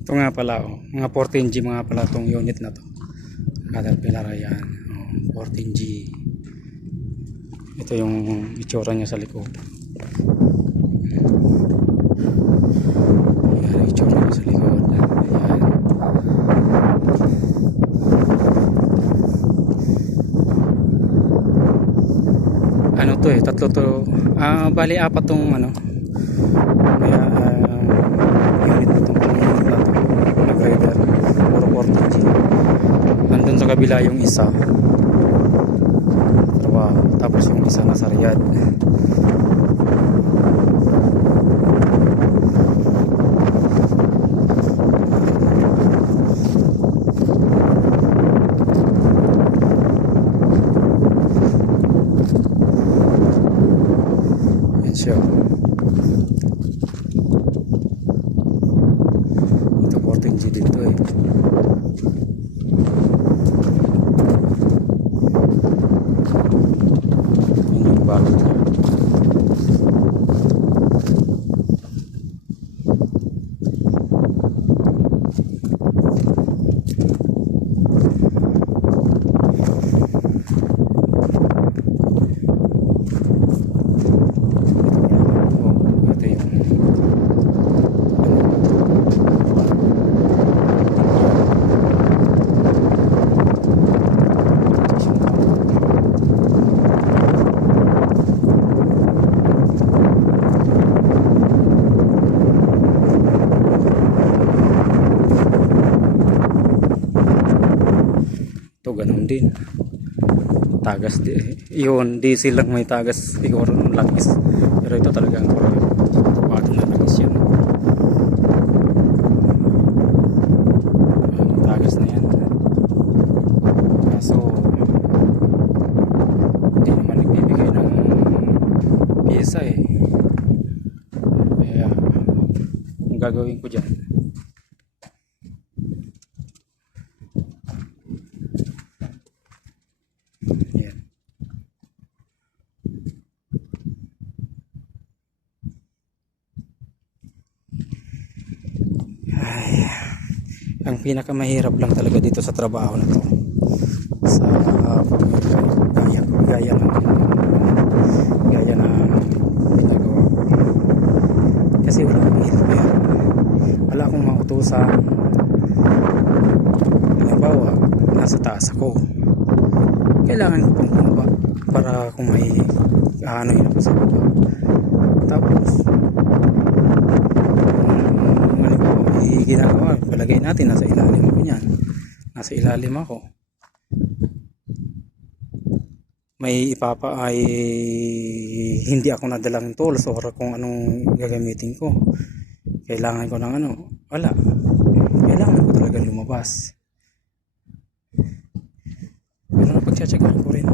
Ito nga pala, oh, mga 14G mga pala itong unit na to. Caterpillar, yan. Oh, 14G. Ito yung itsura niya sa likod. Yan, itsura niya sa likod. Yan. Ano to eh, tatlo to. Bali apat tong ano. Kaya unit na to. Nag-rider. Puro 14G. Andun sa kabila yung isa. Wow. Tapos yung isa nasa Riyadh. Yan siya. Ito 14G dito eh. Yan yung balot niya. Ito ganun din, tagas yun, diesel lang may tagas siguro ng langis, pero ito talagang karapado na langis yan. Tagas na yan, kaso hindi naman nagbibigay ng pyesa eh. Kaya ang gagawin ko dyan, yan. Ay, ang pinakamahirap lang talaga dito sa trabaho na to, sa gaya ng ginagawa, kasi wala akong helper, wala akong mautusan. Halimbawa, nasa taas ako, kailangan ko pang bumaba para kung may ano yun ako sa baba. Tapos ano po ginagawa, palagay natin nasa ilalim ako niyan, nasa ilalim ako, may ay hindi ako nadalang tools or kung anong gagamitin ko, kailangan ko ng ano, wala, kailangan ko talaga lumabas. Pero napagtsatsagaan ko rin.